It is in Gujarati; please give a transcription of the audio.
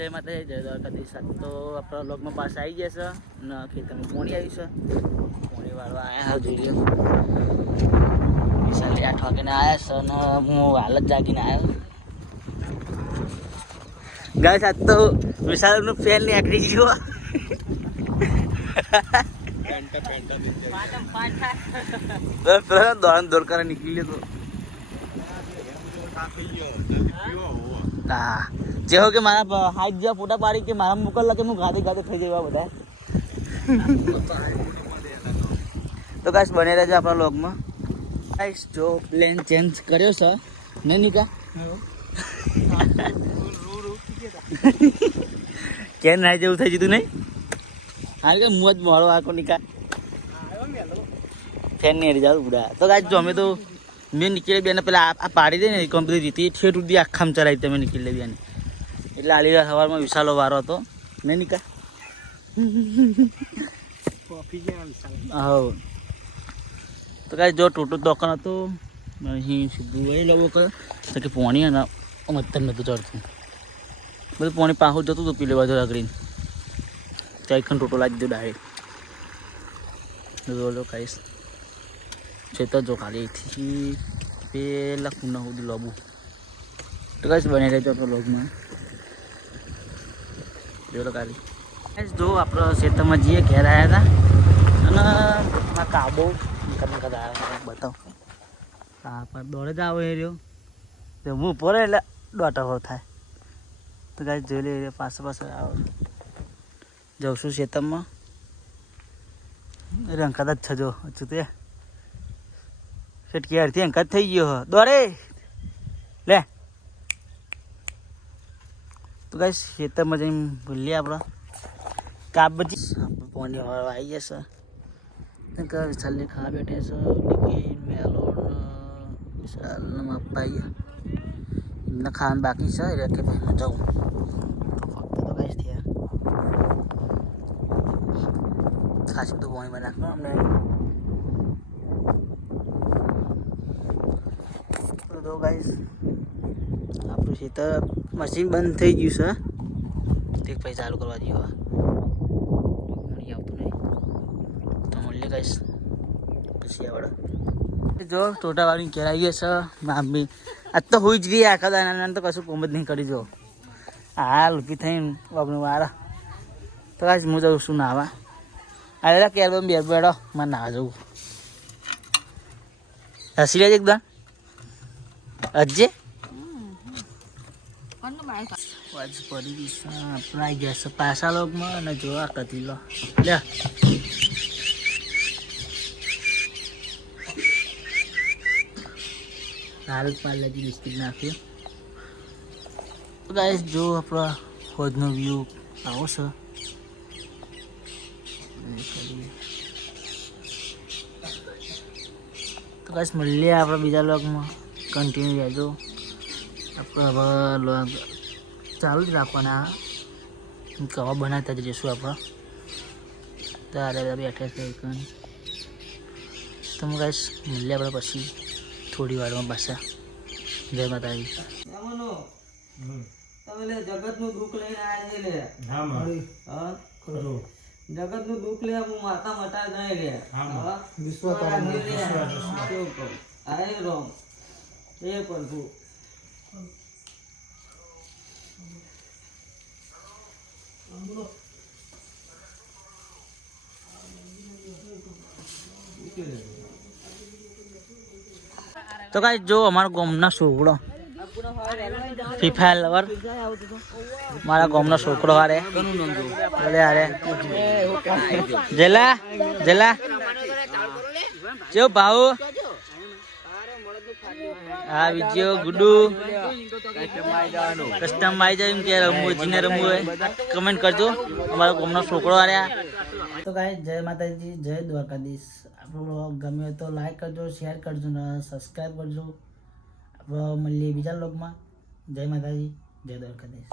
જય માતાજી જય દ્વારકાધીશ. તો આપણા બ્લોગમાં પાસ આવી જશે ને ખેતરમાં પોણી આવી છે. પોણી વાળવા આવ્યા જોઈ લો. વિશાલ 8 વાગ્યાને આવ્યા છે અને હું હાલ જ જાગીને આવ્યો. ગાઈસ આજ તો વિશાલનું ફેન ની આકડી ગયો. દોડ કરે નીકળી તો હા જેવો કે મારા હાઈટ જેવા ફોટા પાડી કે મારા મોકલલા કે હું ગાતે ગાતે થઈ જવા બધા. તો ગાઈસ બને રહેજો આપણા વ્લોગમાં. ગાઈસ જો પ્લેન ચેન્જ કર્યો છે ને નિકા કેમ ના જેવું થઈ જતું નહીં હાલ કે મોજ મારો આખો નિકા ફેન નહીં હરી જાવ બુડા. તો ગાઈસ જો અમે તો મેં નીકળે બેને પેલા આ પાડી દે ને કમ્પ્લીટ રીતે ઠેઠ સુધી આખામાં ચલાવી તમે નીકળી બેને એટલે આલી સવારમાં વિશાલો વારો હતો મેં નીકા હા. તો કાંઈ જો ટોટું દોકાન હતું અહીં સીધું એ લોકો કરે તો કે પોણી અને મતલબ નહોતું ચડતું બધું પોણી પાછું જતું હતું પીલે બાજુ રગડીને ત્યાં એકન ટોટો લાવી દીધો ડાયરેક્ટ જો કાંઈશ છે તો જો ખાલી અહીંથી પેલા કુના સુધી લોબું. તો કાંઈ બની રહેજો આપણો લોગમાં જો ખાલી જો આપણે ખેતરમાં જઈએ ઘેર આવ્યા હતા અને કાબો બતાવ હા પણ દોડે જ આવે એ રહ્યો તો હું પડે એટલે દોટાવો થાય. તો કાંઈ જોઈ લે પાસે પાસે આવો જાઉં છું ખેતરમાં રંકાત જ છજો હજુ તે શેઠ ક્યારથી અંકાત થઈ ગયો દોડે લે. તો કાંઈ ખેતરમાં જઈને ભૂલીએ આપણે કાપ બધી આપણે પોણી વાળવા આવી જશે. વિશાલને ખાવા બેઠે છે નિકી મેલો વિશાલને આપવા આવીએ એમને ખાવાનું બાકી છે એટલે કે ભાઈ હું જાઉં તો ફક્ત તો કાંઈ થયા ખાસી બધું પોણી બનાવવાનું અમને તો ગાઈસ આપણું ખેતર મશીન બંધ થઈ ગયું છે તે પછી ચાલુ કરવા જઈએ મળી આવતું નહીં તો મળીએ ગાઈસ પછી આવડે જો ટોટાવાળી ઘેર આવી છે મામી આજ તો હોઈ જ રહી આખા દાના તો કશું કોમ જ નહીં કરી જો હા લુકી થઈને વાગનું વાળા. તો ગાઈસ હું જાઉં છું નાવા અરે કેર બે બેડો મારે નાવા જવું હસી લેજે એકદમ અજે વાજ પડી ગઈ આપણે આવી ગયા છે પાછા લોગમાં અને જોવા કદી લો લે હાલ પાર્લેજી બિસ્કિટ નાખ્યું. તો ગાઈસ જો આપણા હોજનો વ્યૂ આવો છે. તો ગાઈસ મળીએ આપણે બીજા લોગમાં કન્ટિન્યુ રહેજો. આપણે હવે લોગ ચાલુ જ રાખવાના કવા બનાવતા જ જઈશું આપણે તારે બેઠે છે તમે ગાઈસ મળીએ આપણે પછી થોડી વારમાં પાછા. જય માતાજી. તમે જગતનું દુઃખ લઈને આવ્યા છે લે જગતનું દુઃખ લે હું માતા મટા નહીં લે અરે રોમ એ પણ તું તો કાંઈ જો અમારા ગામના છોકરો ફ્રી ફાયર લવર મારા ગામનો છોકરો હારે હારે જેલા જેલા જો ભાવ હા વિજયો ગુડુ કસ્ટમ આવી જાય એમ કે રમવું જીને રમવું હોય કમેન્ટ કરજો અમારા ગામનો છોકરો હાર્યા. તો ગાઈસ જય માતાજી જય દ્વારકાધીશ. આપણો વ્લોગ ગમ્યો તો લાઈક કરજો શેર કરજો ને સબસ્ક્રાઈબ કરજો. આપણે મળીએ બીજા વ્લોગમાં. જય માતાજી જય દ્વારકાધીશ.